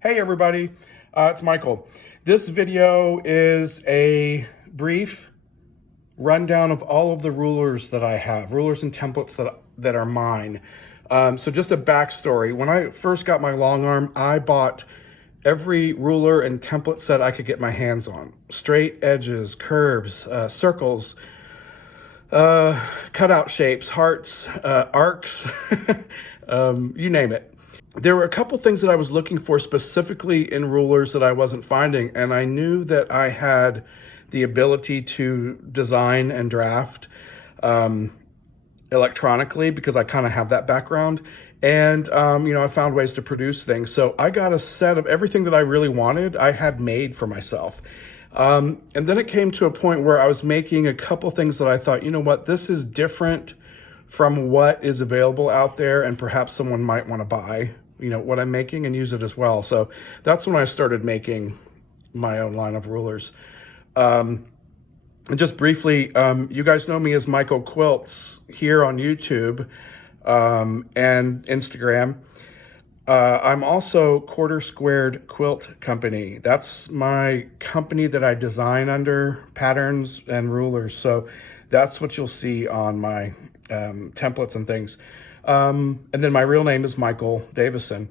Hey everybody, it's Michael. This video is a brief rundown of all of the rulers that I have, rulers and templates that are mine. So just a backstory. When I first got my Longarm, I bought every ruler and template set I could get my hands on. Straight edges, curves, circles, cutout shapes, hearts, arcs, you name it. There were a couple things that I was looking for specifically in rulers that I wasn't finding, and I knew that I had the ability to design and draft electronically because I kind of have that background. And, I found ways to produce things. So I got a set of everything that I really wanted, I had made for myself. And then it came to a point where I was making a couple things that I thought, you know what, this is different from what is available out there, and perhaps someone might want to buy, what I'm making and use it as well. So that's when I started making my own line of rulers. And just briefly, you guys know me as Michael Quilts here on YouTube and Instagram. I'm also Quarter Squared Quilt Company. That's my company that I design under, patterns and rulers. So that's what you'll see on my templates and things. And then my real name is Michael Davison.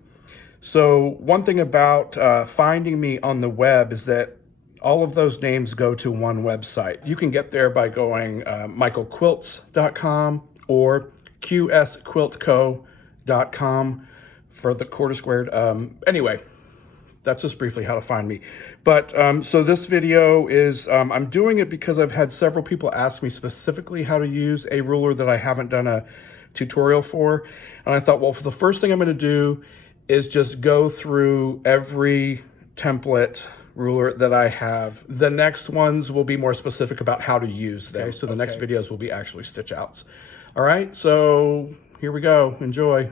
So one thing about finding me on the web is that all of those names go to one website. You can get there by going michaelquilts.com or qsquiltco.com for the Quarter Squared. Anyway, that's just briefly how to find me. But so this video is, I'm doing it because I've had several people ask me specifically how to use a ruler that I haven't done a tutorial for. And I thought, well, for the first thing I'm going to do is just go through every template ruler that I have. The next ones will be more specific about how to use them. Okay, so the next videos will be actually stitch outs. All right, so here we go. Enjoy.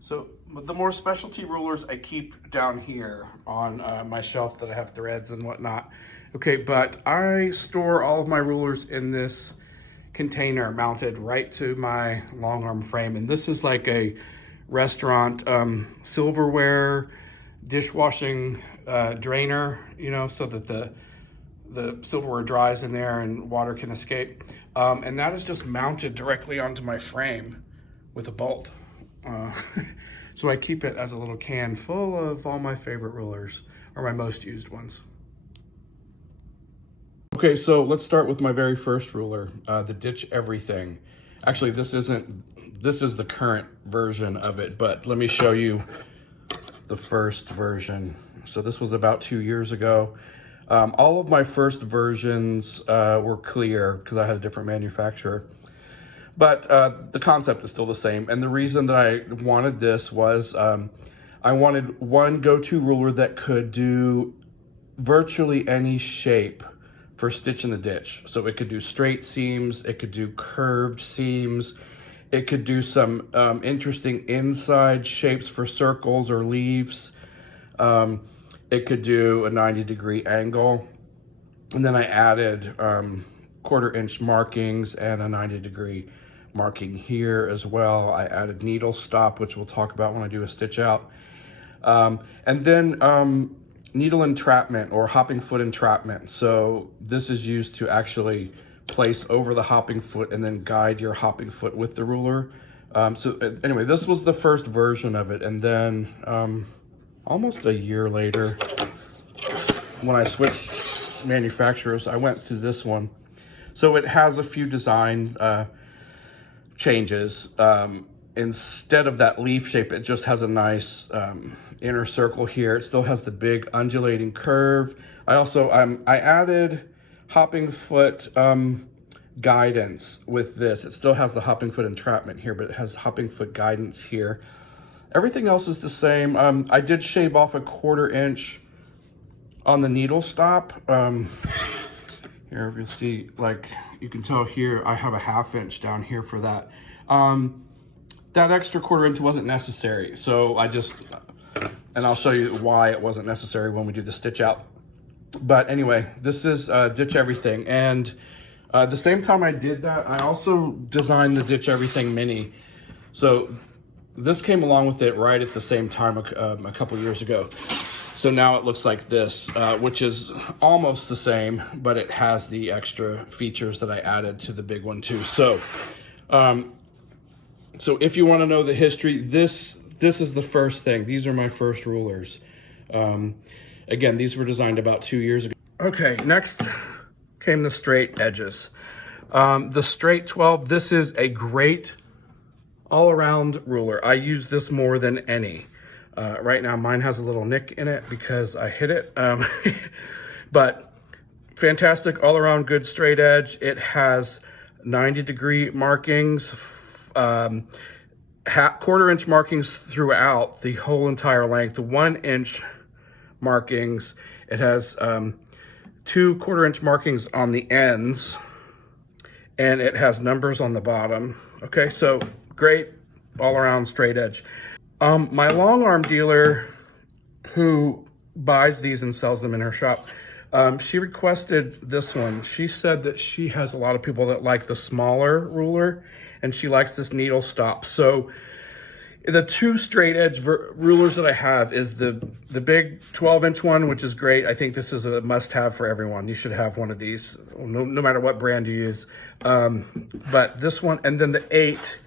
So the more specialty rulers I keep down here on my shelf that I have threads and whatnot. Okay, but I store all of my rulers in this container mounted right to my Longarm frame. And this is like a restaurant silverware dishwashing drainer, so that the silverware dries in there and water can escape. And that is just mounted directly onto my frame with a bolt. So I keep it as a little can full of all my favorite rulers, or my most used ones. Okay, so let's start with my very first ruler, the Ditch Everything. Actually, this is the current version of it, but let me show you the first version. So this was about 2 years ago. All of my first versions were clear because I had a different manufacturer. But the concept is still the same. And the reason that I wanted this was I wanted one go-to ruler that could do virtually any shape for stitch in the ditch. So it could do straight seams, it could do curved seams, it could do some interesting inside shapes for circles or leaves. It could do a 90-degree angle. And then I added 1/4 inch markings and a 90-degree marking here as well. I added needle stop, which we'll talk about when I do a stitch out. And then needle entrapment or hopping foot entrapment. So this is used to actually place over the hopping foot and then guide your hopping foot with the ruler. So anyway, this was the first version of it. And then almost a year later, when I switched manufacturers, I went to this one. So it has a few design changes. Instead of that leaf shape, it just has a nice inner circle here. It still has the big undulating curve. I also, I added hopping foot guidance with this. It still has the hopping foot entrapment here, but it has hopping foot guidance here. Everything else is the same. I did shave off a 1/4 inch on the needle stop. Here, if you'll see, like you can tell here, I have a 1/2 inch down here for that. That extra 1/4 inch wasn't necessary. So and I'll show you why it wasn't necessary when we do the stitch out. But anyway, this is Ditch Everything. And the same time I did that, I also designed the Ditch Everything Mini. So this came along with it right at the same time a couple years ago. So now it looks like this, which is almost the same, but it has the extra features that I added to the big one too. So, so if you want to know the history, this is the first thing. These are my first rulers. Again, these were designed about 2 years ago. Okay, next came the straight edges. The straight 12, this is a great all-around ruler. I use this more than any. Right now mine has a little nick in it because I hit it. But fantastic all-around good straight edge. It has 90-degree markings, quarter-inch markings throughout the whole entire length, 1-inch markings. It has 2 quarter-inch markings on the ends, and it has numbers on the bottom. Okay, so great all-around straight edge. My long arm dealer who buys these and sells them in her shop, she requested this one. She said that she has a lot of people that like the smaller ruler, and she likes this needle stop. So the 2 straight edge rulers that I have is the big 12-inch one, which is great. I think this is a must-have for everyone. You should have one of these, no matter what brand you use. But this one, and then the 8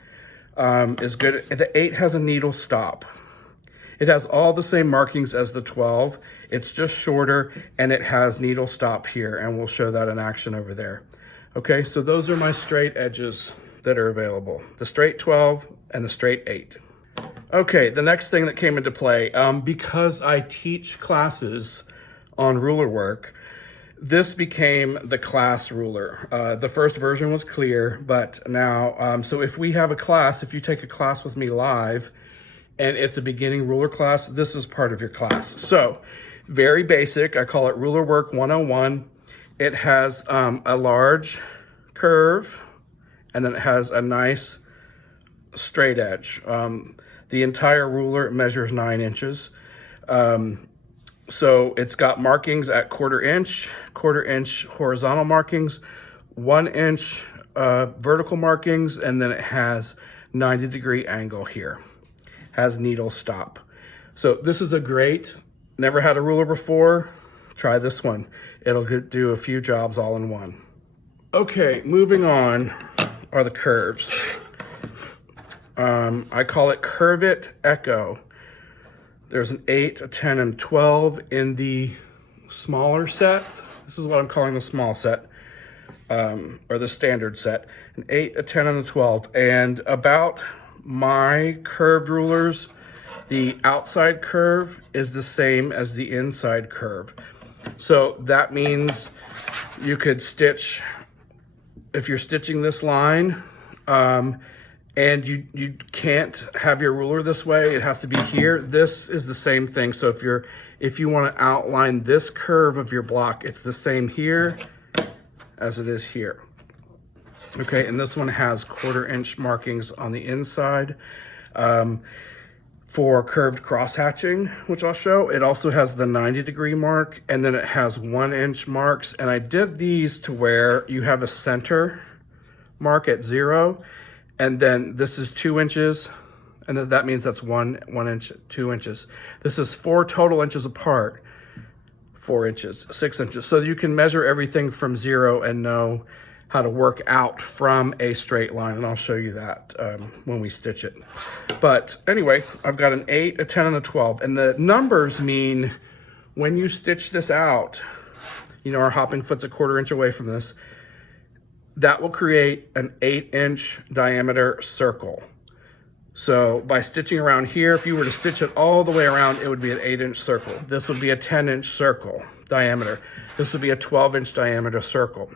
is good. The 8 has a needle stop. It has all the same markings as the 12. It's just shorter, and it has needle stop here, and we'll show that in action over there. Okay, so those are my straight edges that are available. The straight 12 and the straight 8. Okay, the next thing that came into play, because I teach classes on ruler work, this became the class ruler. The first version was clear, but now, so if we have a class, if you take a class with me live, and it's a beginning ruler class, this is part of your class. So, very basic, I call it Ruler Work 101. It has a large curve, and then it has a nice straight edge. The entire ruler measures 9 inches. So it's got markings at quarter inch horizontal markings, 1-inch vertical markings, and then it has 90-degree angle here. Has needle stop. So this is a great, never had a ruler before, try this one. It'll do a few jobs all in one. Okay, moving on are the curves. I call it Curve It Echo. There's an 8, a 10, and 12 in the smaller set. This is what I'm calling the small set, or the standard set. An 8, a 10, and a 12. And about my curved rulers, the outside curve is the same as the inside curve. So that means you could stitch, if you're stitching this line, and you can't have your ruler this way, it has to be here. This is the same thing. So if you want to outline this curve of your block, it's the same here as it is here. Okay, and this one has quarter-inch markings on the inside for curved cross hatching, which I'll show. It also has the 90-degree mark, and then it has 1-inch marks. And I did these to where you have a center mark at 0, and then this is 2 inches, and that means that's 1 inch, 2 inches. This is 4 total inches apart, 4 inches, 6 inches. So you can measure everything from 0 and know how to work out from a straight line, and I'll show you that when we stitch it. But anyway, I've got an 8, a 10, and a 12, and the numbers mean when you stitch this out, you know, our hopping foot's a quarter inch away from this, that will create an 8-inch diameter circle. So by stitching around here, if you were to stitch it all the way around, it would be an 8-inch circle. This would be a 10-inch circle diameter. This would be a 12-inch diameter circle.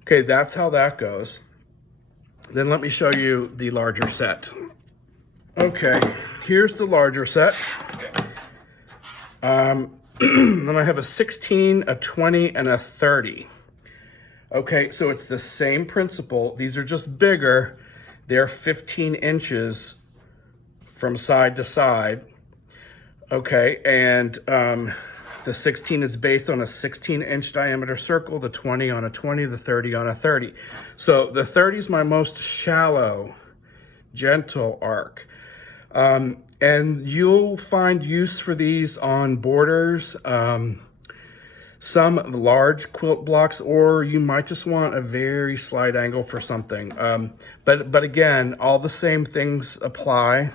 Okay, that's how that goes. Then let me show you the larger set. Okay, here's the larger set. Then I have a 16, a 20, and a 30. Okay, so it's the same principle. These are just bigger. They're 15 inches from side to side. Okay, and the 16 is based on a 16-inch diameter circle, the 20 on a 20, the 30 on a 30. So the 30 is my most shallow, gentle arc. And you'll find use for these on borders, some large quilt blocks, or you might just want a very slight angle for something. But again, all the same things apply.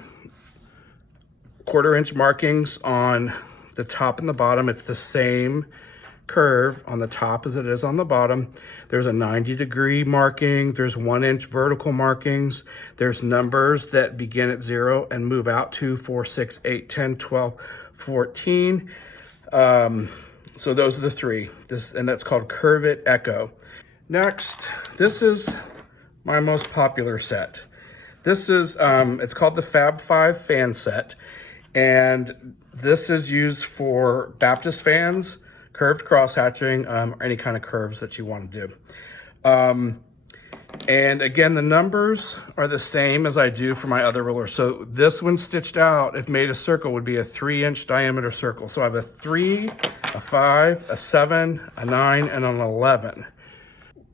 1/4 inch markings on the top and the bottom. It's the same curve on the top as it is on the bottom. There's a 90-degree marking. There's 1 inch vertical markings. There's numbers that begin at 0 and move out 2, 4, 6, 8, 10, 12, 14. So those are the 3. And that's called Curve It Echo. Next, this is my most popular set. This is, it's called the Fab 5 fan set. And this is used for Baptist fans, curved cross hatching, or any kind of curves that you want to do. And again, the numbers are the same as I do for my other rulers. So this one stitched out, if made a circle, would be a 3-inch diameter circle. So I have a 3, a 5, a 7, a 9, and an 11.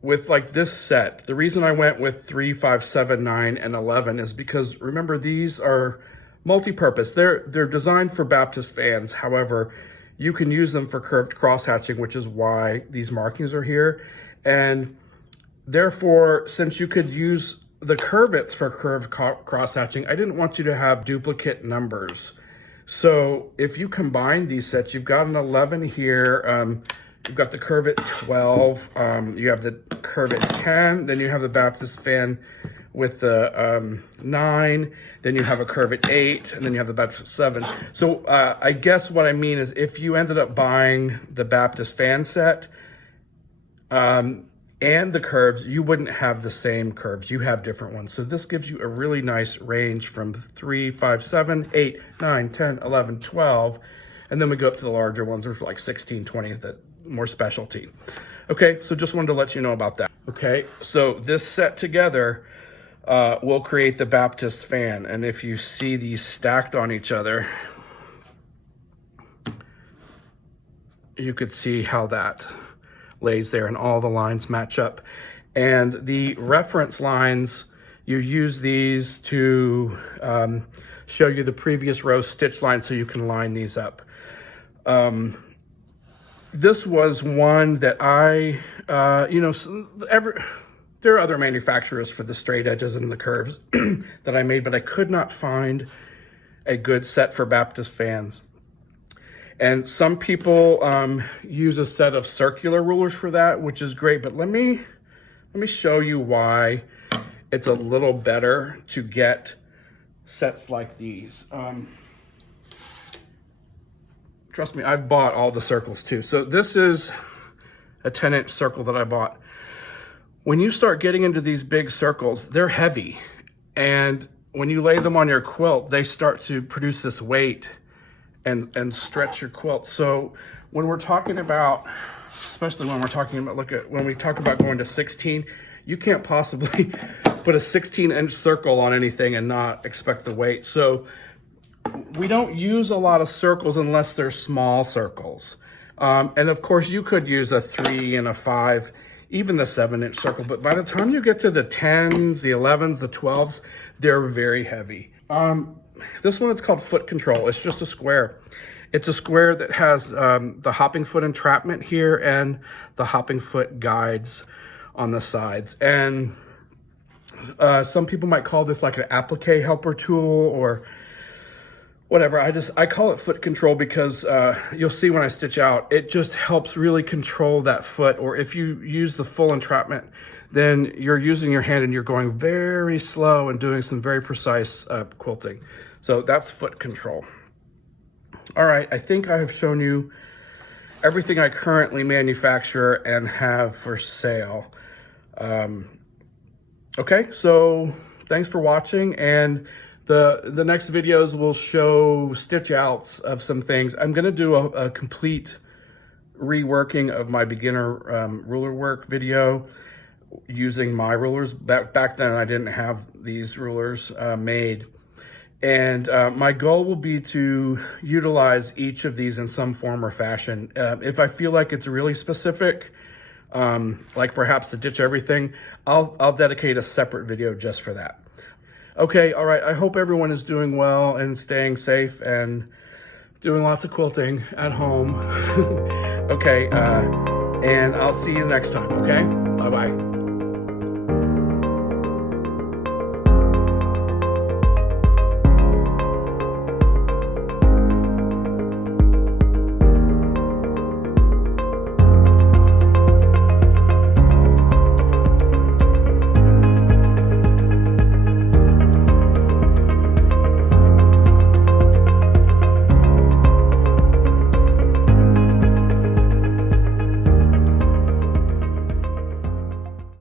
With like this set, the reason I went with 3, 5, 7, 9, and 11 is because, remember, these are multi-purpose. They're designed for Baptist fans. However, you can use them for curved cross hatching, which is why these markings are here. And therefore, since you could use the curvets for curved cross hatching, I didn't want you to have duplicate numbers. So if you combine these sets, you've got an 11 here. You've got the curvet 12. You have the curvet 10. Then you have the Baptist fan with the 9, then you have a curvet 8, and then you have the Baptist 7. So I guess what I mean is if you ended up buying the Baptist fan set and the curves, you wouldn't have the same curves. You have different ones. So this gives you a really nice range from 3, 5, 7, 8, 9, 10, 11, 12. And then we go up to the larger ones, which are like 16, 20, that more specialty. Okay, so just wanted to let you know about that. Okay, so this set together will create the Baptist fan. And if you see these stacked on each other, you could see how that lays there and all the lines match up. And the reference lines, you use these to show you the previous row stitch line so you can line these up. This was one that I, there are other manufacturers for the straight edges and the curves that I made, but I could not find a good set for Baptist fans. And some people use a set of circular rulers for that, which is great. But let me show you why it's a little better to get sets like these. Trust me, I've bought all the circles too. So this is a 10-inch circle that I bought. When you start getting into these big circles, they're heavy. And when you lay them on your quilt, they start to produce this weight and stretch your quilt. So when we're talking about, especially when we're talking about, when we talk about going to 16, you can't possibly put a 16-inch circle on anything and not expect the weight. So we don't use a lot of circles unless they're small circles. And of course you could use a 3 and a 5, even the 7-inch circle, but by the time you get to the 10s, the 11s, the 12s, they're very heavy. This one is called Foot Control. It's just a square. It's a square that has the hopping foot entrapment here and the hopping foot guides on the sides. And some people might call this like an applique helper tool or whatever. I call it foot control because you'll see when I stitch out, it just helps really control that foot. Or if you use the full entrapment, then you're using your hand and you're going very slow and doing some very precise quilting. So that's foot control. All right, I think I have shown you everything I currently manufacture and have for sale. Okay, so thanks for watching, and the next videos will show stitch outs of some things. I'm gonna do a complete reworking of my beginner ruler work video using my rulers. Back then I didn't have these rulers made. And my goal will be to utilize each of these in some form or fashion. If I feel like it's really specific, like perhaps to ditch everything, I'll dedicate a separate video just for that. Okay, all right. I hope everyone is doing well and staying safe and doing lots of quilting at home. Okay, and I'll see you next time, okay? Bye-bye.